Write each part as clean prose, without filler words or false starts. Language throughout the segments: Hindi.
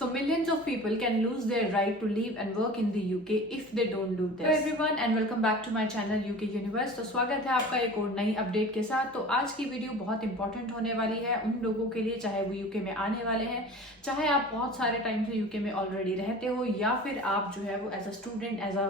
So millions of people can lose their right to live and work in the UK if they don't do this. Hello everyone and welcome back to my channel UK Universe। तो स्वागत है आपका एक और नई अपडेट के साथ। तो आज की वीडियो बहुत इंपॉर्टेंट होने वाली है उन लोगों के लिए, चाहे वो यूके में आने वाले हैं, चाहे आप बहुत सारे टाइम से यूके में ऑलरेडी रहते हो, या फिर आप जो है वो as a student, as a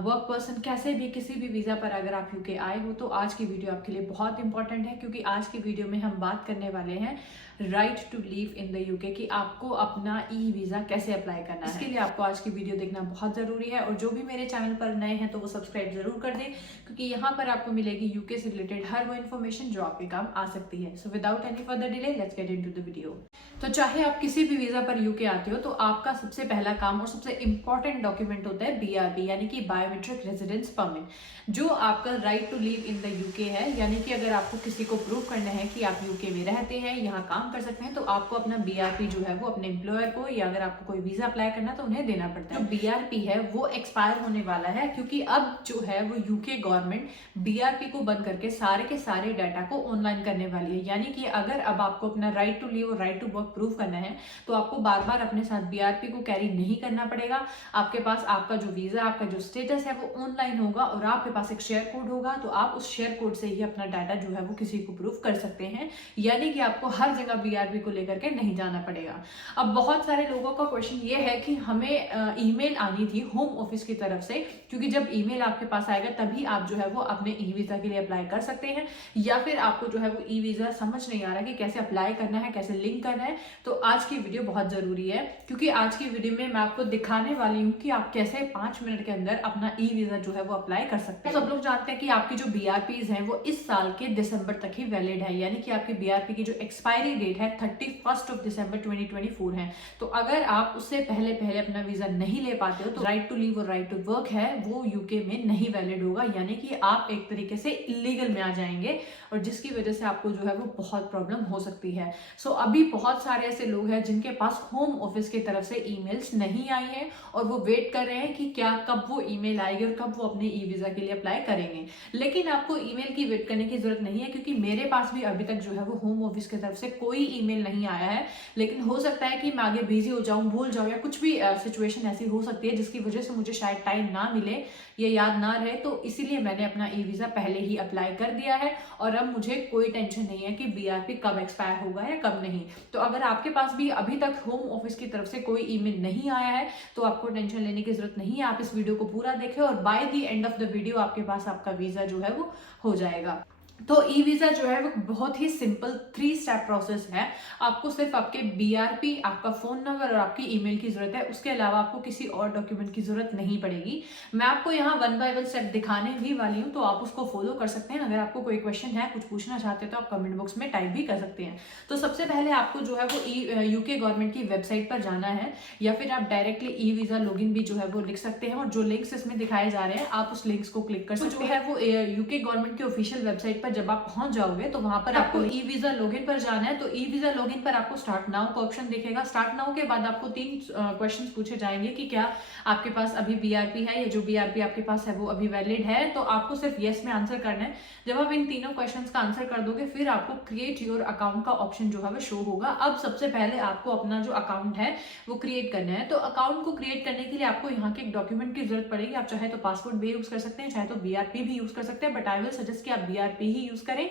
work person, कैसे भी किसी भी वीज़ा पर अगर आप यूके आए हो, तो आज की वीडियो आपके लिए बहुत इंपॉर्टेंट है। क्योंकि आज की वीडियो में हम बात करने वाले हैं right to live in the UK कि आपको अपना ई वीज़ा कैसे अप्लाई करना है। इसके लिए आपको आज की वीडियो देखना बहुत ज़रूरी है। और जो भी मेरे चैनल पर नए हैं तो वो सब्सक्राइब जरूर कर दें, क्योंकि यहाँ पर आपको मिलेगी यूके से रिलेटेड हर वो इन्फॉर्मेशन जो आपके काम आ सकती है। So without any further delay let's get into the video. तो चाहे आप किसी भी वीज़ा पर यूके आते हो, तो आपका सबसे पहला काम और सबसे इंपॉर्टेंट डॉक्यूमेंट होता है BRP, यानी कि बायोमेट्रिक रेजिडेंस परमिट, जो आपका right to live in the UK है। यानी कि अगर आपको किसी को प्रूव करना है कि आप यूके में रहते हैं, यहाँ काम कर सकते हैं, तो आपको अपना BRP जो है वो अपने एम्प्लॉयर को, या अगर आपको कोई वीजा अप्लाई करना तो उन्हें देना पड़ता है। जो BRP है वो एक्सपायर होने वाला है, क्योंकि अब जो है वो यूके गवर्नमेंट BRP को बंद करके सारे के सारे डाटा को ऑनलाइन करने वाली है। यानी कि अगर अब आपको अपना राइट टू लिव और राइट टू वर्क प्रूव करना है, तो आपको बार बार अपने साथ BRP को कैरी नहीं करना पड़ेगा। आपके पास आपका जो वीजा, आपका जो स्टेटस है वो ऑनलाइन होगा, और आपके पास एक शेयर कोड होगा, तो आप उस शेयर कोड से ही अपना डाटा जो है वो किसी को प्रूव कर सकते हैं। यानी कि आपको हर जगह BRP को लेकर के नहीं जाना पड़ेगा। अब बहुत सारे लोगों का क्वेश्चन ये है कि हमें ईमेल आनी थी होम ऑफिस की तरफ से, क्योंकि जब ईमेल आपके पास आएगा तभी आप जो है वो अपने ई वीजा के लिए अप्लाई कर सकते हैं, या फिर आपको जो है वो ई वीजा समझ नहीं आ रहा कि कैसे अप्लाई करना है, कैसे लिंक करना है। तो आज की वीडियो बहुत जरूरी है, क्योंकि आज की वीडियो में मैं आपको दिखाने वाली हूँ कि आप कैसे 5 मिनट के अंदर अपना ई वीजा जो है वो अप्लाई कर सकते हैं। सब लोग जानते हैं कि आपकी जो BRPs हैं वो इस साल के दिसंबर तक ही वैलिड है, यानी कि आपकी BRP की जो एक्सपायरी डेट है 31 दिसंबर 2024 है। तो अगर आप उससे पहले पहले अपना वीजा नहीं ले पाते हो, तो राइट टू लिव और राइट टू वर्क है वो यूके में नहीं वैलिड होगा, यानी कि आप एक तरीके से इलीगल में आ जाएंगे, और जिसकी वजह से आपको जो है वो बहुत प्रॉब्लम हो सकती है। सो अभी बहुत सारे ऐसे लोग हैं जिनके पास होम ऑफिस की तरफ से ईमेल्स नहीं आई हैं, और वो वेट कर रहे हैं कि क्या कब वो ईमेल आएगी और कब वो अपने ई वीजा के लिए अप्लाई करेंगे। लेकिन आपको ईमेल की वेट करने की जरूरत नहीं है, क्योंकि मेरे पास भी अभी तक जो है वो होम ऑफिस की तरफ से कोई ईमेल नहीं आया है। लेकिन हो सकता है कि मैं आगे बिजी हो जाऊं, भूल जाऊं, या कुछ भी सिचुएशन ऐसी हो सकती है जिसकी वजह से मुझे शायद टाइम ना मिले, ये याद ना रहे। तो इसीलिए मैंने अपना ई वीजा पहले ही अप्लाई कर दिया है, और अब मुझे कोई टेंशन नहीं है कि BRP कब एक्सपायर होगा या कब नहीं। तो अगर आपके पास भी अभी तक होम ऑफिस की तरफ से कोई ईमेल नहीं आया है, तो आपको टेंशन लेने की जरूरत नहीं है। आप इस वीडियो को पूरा देखें, और by the end of the video आपके पास आपका वीजा जो है वो हो जाएगा। तो ई वीजा जो है वो बहुत ही सिंपल 3 स्टेप प्रोसेस है। आपको सिर्फ आपके BRP, आपका फोन नंबर और आपकी ईमेल की जरूरत है, उसके अलावा आपको किसी और डॉक्यूमेंट की जरूरत नहीं पड़ेगी। मैं आपको यहाँ 1 बाय 1 स्टेप दिखाने भी वाली हूँ, तो आप उसको फॉलो कर सकते हैं। अगर आपको कोई क्वेश्चन है, कुछ पूछना चाहते हैं, तो आप कमेंट बॉक्स में टाइप भी कर सकते हैं। तो सबसे पहले आपको जो है वो यूके गवर्नमेंट की वेबसाइट पर जाना है, या फिर आप डायरेक्टली ई वीजा लॉगिन भी जो है वो लिख सकते हैं, और जो लिंक्स इसमें दिखाए जा रहे हैं आप उस लिंक्स को क्लिक कर सकते हैं। जो है वो यूके गवर्नमेंट की ऑफिशियल वेबसाइट पर जब आप पहुंच जाओगे, तो वहां पर आपको ई वीजा लॉगिन पर जाना है। तो ई वीजा लॉगिन पर आपको स्टार्ट नाउ का ऑप्शन दिखेगा। स्टार्ट नाउ के बाद आपको 3 क्वेश्चंस पूछे जाएंगे कि क्या आपके पास अभी BRP है, या जो BRP आपके पास है वो अभी वैलिड है। तो आपको सिर्फ यस में आंसर करना है। जब आप इन तीनों क्वेश्चंस का आंसर कर दोगे, फिर आपको क्रिएट योर अकाउंट का ऑप्शन जो है वो शो होगा। अब सबसे पहले आपको अपना जो अकाउंट है वो क्रिएट करना है। तो अकाउंट को क्रिएट करने के लिए आपको यहाँ के एक डॉक्यूमेंट की जरूरत पड़ेगी। आप चाहे तो पासपोर्ट भी यूज कर सकते हैं, चाहे तो BRP भी यूज कर सकते हैं, बट आई विल सजेस्ट कि आप BRP ही यूज करें।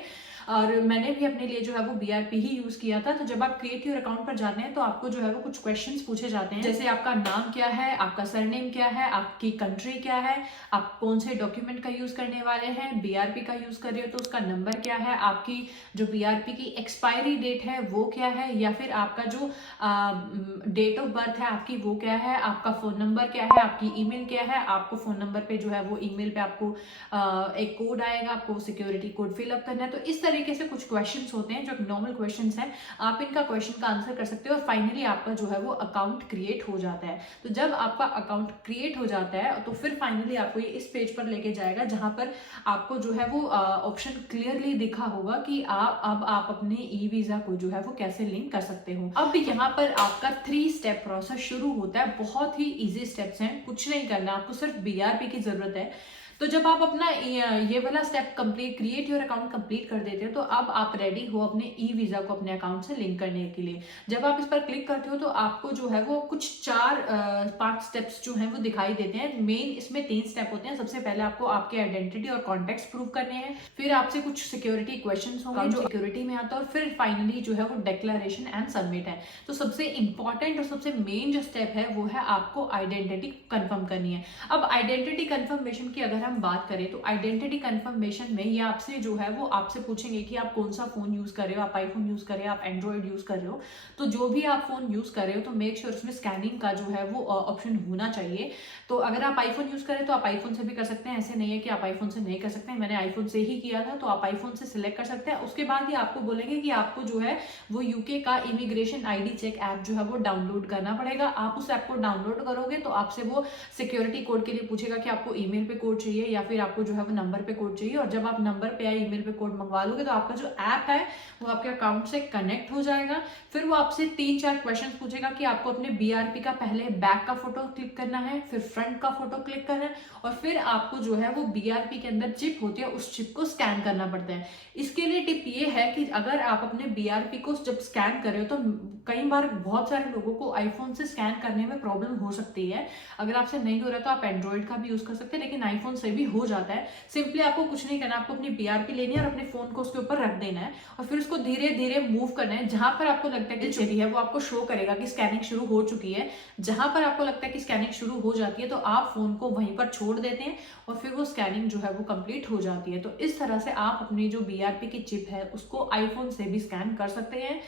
और मैंने भी अपने लिए जो है वो BRP ही यूज किया था। तो जब आप क्रिएट योर अकाउंट पर जाते हैं, तो आपको जो है वो कुछ क्वेश्चंस पूछे जाते हैं, जैसे आपका नाम क्या है, आपका सरनेम क्या है, आपकी कंट्री क्या है, आप कौन से डॉक्यूमेंट का यूज करने वाले हैं, BRP का यूज कर रहे हो तो उसका नंबर क्या है, आपकी जो BRP की एक्सपायरी डेट है वो क्या है, या फिर आपका जो डेट ऑफ बर्थ है आपकी वो क्या है, आपका फोन नंबर क्या है, आपकी ईमेल क्या है। आपको फोन नंबर पे जो है वो ईमेल पे आपको एक कोड आएगा, आपको सिक्योरिटी कोड फिलअप करना है। तो इस तरीके से कुछ क्वेश्चंस होते हैं जो नॉर्मल क्वेश्चंस हैं, आप इनका क्वेश्चन का आंसर कर सकते हो, और फाइनली आपका जो है वो अकाउंट क्रिएट हो जाता है। तो जब आपका अकाउंट क्रिएट हो जाता है, तो फिर फाइनली आपको ये इस पेज पर लेके जाएगा, जहां पर आपको जो है वो ऑप्शन क्लियरली दिखा होगा कि आप अपने ई वीजा को जो है वो कैसे लिंक कर सकते हो। अब यहाँ पर आपका 3 स्टेप प्रोसेस शुरू होता है। बहुत ही इजी स्टेप्स हैं, कुछ नहीं करना, आपको सिर्फ BRP की जरूरत है। तो जब आप अपना ये वाला step complete, create your account complete कर देते हो, तो अब आप रेडी हो अपने ई वीज़ा को अपने अकाउंट से लिंक करने के लिए। जब आप इस पर क्लिक करते हो तो आपको जो है वो कुछ 5 स्टेप्स जो हैं वो दिखाई देते हैं। मेन इसमें 3 स्टेप होते हैं। सबसे पहले आपको आपके आइडेंटिटी और कॉन्टेक्ट्स प्रूव करने हैं, फिर आपसे कुछ सिक्योरिटी क्वेश्चंस होंगे जो सिक्योरिटी में आता है, और फिर फाइनली जो है वो डिक्लेरेशन एंड सबमिट है। तो सबसे इंपॉर्टेंट और सबसे मेन जो स्टेप है वो है आपको आइडेंटिटी कंफर्म करनी है। अब आइडेंटिटी कंफर्मेशन की अगर हम बात करें तो आइडेंटिटी कंफर्मेशन में ये आपसे जो है वो आपसे पूछेंगे कि आप कौन सा फोन यूज कर रहे हो, आप आईफोन यूज कर रहे हो, आप एंड्रॉइड यूज कर रहे हो। तो जो भी आप फोन यूज कर रहे हो तो मेक श्योर उसमें स्कैनिंग का जो है वो ऑप्शन होना चाहिए। तो अगर आप आईफोन यूज करें तो आप आईफोन से भी कर सकते हैं, ऐसे नहीं है कि आप आईफोन से नहीं कर सकते हैं। मैंने आईफोन से ही किया था, तो आप आईफोन से सिलेक्ट कर सकते हैं। उसके बाद ही आपको बोलेंगे कि आपको जो है वो यूके का इमिग्रेशन आईडी चेक ऐप जो है वो डाउनलोड करना पड़ेगा। आप उस ऐप को डाउनलोड करोगे तो आपसे वो सिक्योरिटी कोड के लिए पूछेगा कि आपको ईमेल पे कोड चाहिए या फिर आपको जो है वो नंबर पे कोड चाहिए। और जब आप नंबर पे या ईमेल पे कोड मंगवा लोगे तो आपका जो ऐप है वो आपके अकाउंट से कनेक्ट हो जाएगा। फिर वो आपसे 3-4 क्वेश्चन पूछेगा कि आपको अपने बीआरपी का पहले बैक का फोटो क्लिक करना है, फिर फ्रंट का फोटो क्लिक करना है, और फिर आपको जो है वो बीआरपी के अंदर चिप होती है उस चिप को स्कैन करना पड़ता है। इसके लिए टिप ये है कि अगर आप अपने बीआरपी को जब स्कैन कर रहे हो तो कई बार बहुत सारे लोगों को आईफोन से स्कैन करने में प्रॉब्लम हो सकती है। अगर आपसे नहीं हो रहा तो आप एंड्रॉइड का भी यूज कर सकते हैं, लेकिन आईफोन से भी हो जाता है। सिंपली आपको कुछ नहीं करना, आपको अपनी बीआरपी लेनी है और अपने फोन को उसके ऊपर रख देना है और फिर उसको धीरे धीरे मूव करना है। जहां पर आपको लगता है कि चली है वो आपको शो करेगा कि स्कैनिंग शुरू हो चुकी है। जहां पर आपको लगता है कि स्कैनिंग शुरू हो जाती है तो आप फोन को वहीं पर छोड़ देते हैं और फिर वो स्कैनिंग जो है वो कंप्लीट हो जाती है। तो इस तरह से आप अपनी जो बीआरपी की चिप है उसको आईफोन से भी स्कैन कर सकते हैं।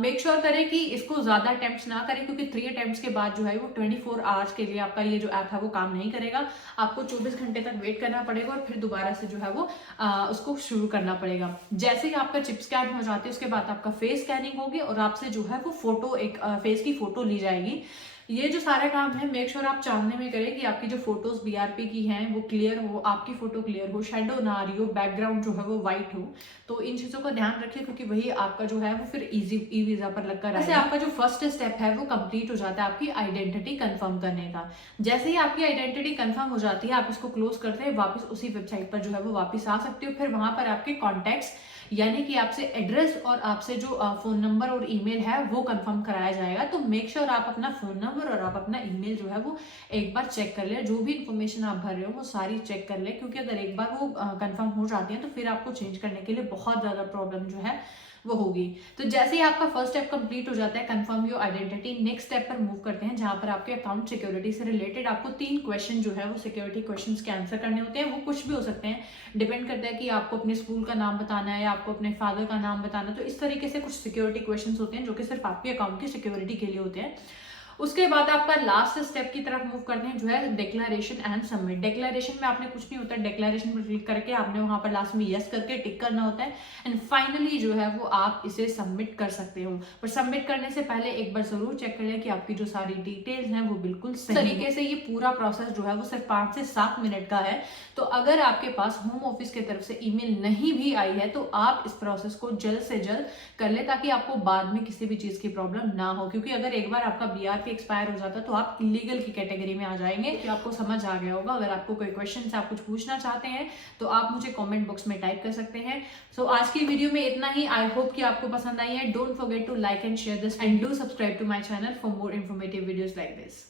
मेक श्योर करें कि इसको ज्यादा अटेम्प्ट्स ना करें, क्योंकि 3 अटेम्प्ट्स के बाद जो है वो 24 आवर्स के लिए आपका ये जो ऐप है वो काम नहीं करेगा। आपको 24 घंटे तक वेट करना पड़ेगा और फिर दोबारा से जो है वो उसको शुरू करना पड़ेगा। जैसे ही आपका चिप स्कैन हो जाती है उसके बाद आपका फेस स्कैनिंग होगी और आपसे जो है वो फोटो, एक फेस की फोटो ली जाएगी। ये जो सारा काम है मेक श्योर आप चांदने में करें कि आपकी जो फोटोज बीआरपी की हैं वो क्लियर हो, आपकी फोटो क्लियर हो, शेडो ना आ रही हो, बैकग्राउंड जो है वो व्हाइट हो। तो इन चीजों का ध्यान रखिए, क्योंकि वही आपका जो है वो फिर इजी ई वीजा पर लगकर वैसे आपका जो फर्स्ट स्टेप है वो कंप्लीट हो जाता है आपकी आइडेंटिटी कंफर्म करने का। जैसे ही आपकी आइडेंटिटी कंफर्म हो जाती है आप इसको क्लोज करते हैं, वापस उसी वेबसाइट पर जो है वो वापस आ सकते हो। फिर वहां पर आपके कॉन्टेक्ट्स यानी कि आपसे एड्रेस और आपसे जो फोन नंबर और ईमेल है वो कंफर्म कराया जाएगा। तो मेक श्योर आप अपना फोन नंबर और आप अपना ईमेल जो है वो एक बार चेक कर ले। जो भी इन्फॉर्मेशन आप भर रहे हो वो सारी चेक कर ले, क्योंकि अगर एक बार वो कंफर्म हो जाती है तो फिर आपको चेंज करने के लिए बहुत ज्यादा प्रॉब्लम जो है वो होगी। तो जैसे ही आपका फर्स्ट स्टेप कंप्लीट हो जाता है confirm your identity, next step पर मूव करते हैं जहां पर आपके अकाउंट सिक्योरिटी से रिलेटेड आपको 3 क्वेश्चन जो है वो सिक्योरिटी क्वेश्चंस के आंसर करने होते हैं। वो कुछ भी हो सकते हैं, डिपेंड करता है कि आपको अपने स्कूल का नाम बताना है या आपको अपने फादर का नाम बताना। तो इस तरीके से कुछ सिक्योरिटी क्वेश्चन होते हैं जो कि सिर्फ आपके अकाउंट की सिक्योरिटी के लिए होते हैं। उसके बाद आपका लास्ट स्टेप की तरफ मूव करते हैं जो है डिक्लेरेशन एंड सबमिट। डिक्लेरेशन में आपने कुछ नहीं होता है, डिक्लेरेशन पर क्लिक करके आपने वहां पर लास्ट में यस करके टिक करना होता है एंड फाइनली जो है वो आप इसे सबमिट कर सकते हो। पर सबमिट करने से पहले एक बार जरूर चेक कर लें कि आपकी जो सारी डिटेल्स हैं वो बिल्कुल सही तरीके से। ये पूरा प्रोसेस जो है वो सिर्फ 5 से 7 मिनट का है। तो अगर आपके पास होम ऑफिस की तरफ से ईमेल नहीं भी आई है तो आप इस प्रोसेस को जल्द से जल्द कर ले, ताकि आपको बाद में किसी भी चीज की प्रॉब्लम ना हो। क्योंकि अगर एक बार आपका बीआरपी एक्सपायर हो जाता है तो आप इलीगल की कैटेगरी में आ जाएंगे। तो आपको समझ आ गया होगा। अगर आपको कोई क्वेश्चन है, आप कुछ पूछना चाहते हैं तो आप मुझे कमेंट बॉक्स में टाइप कर सकते हैं। सो आज की वीडियो में इतना ही। आई होप कि आपको पसंद आई है। Don't forget to like and share this and do subscribe to my channel for more informative videos like this.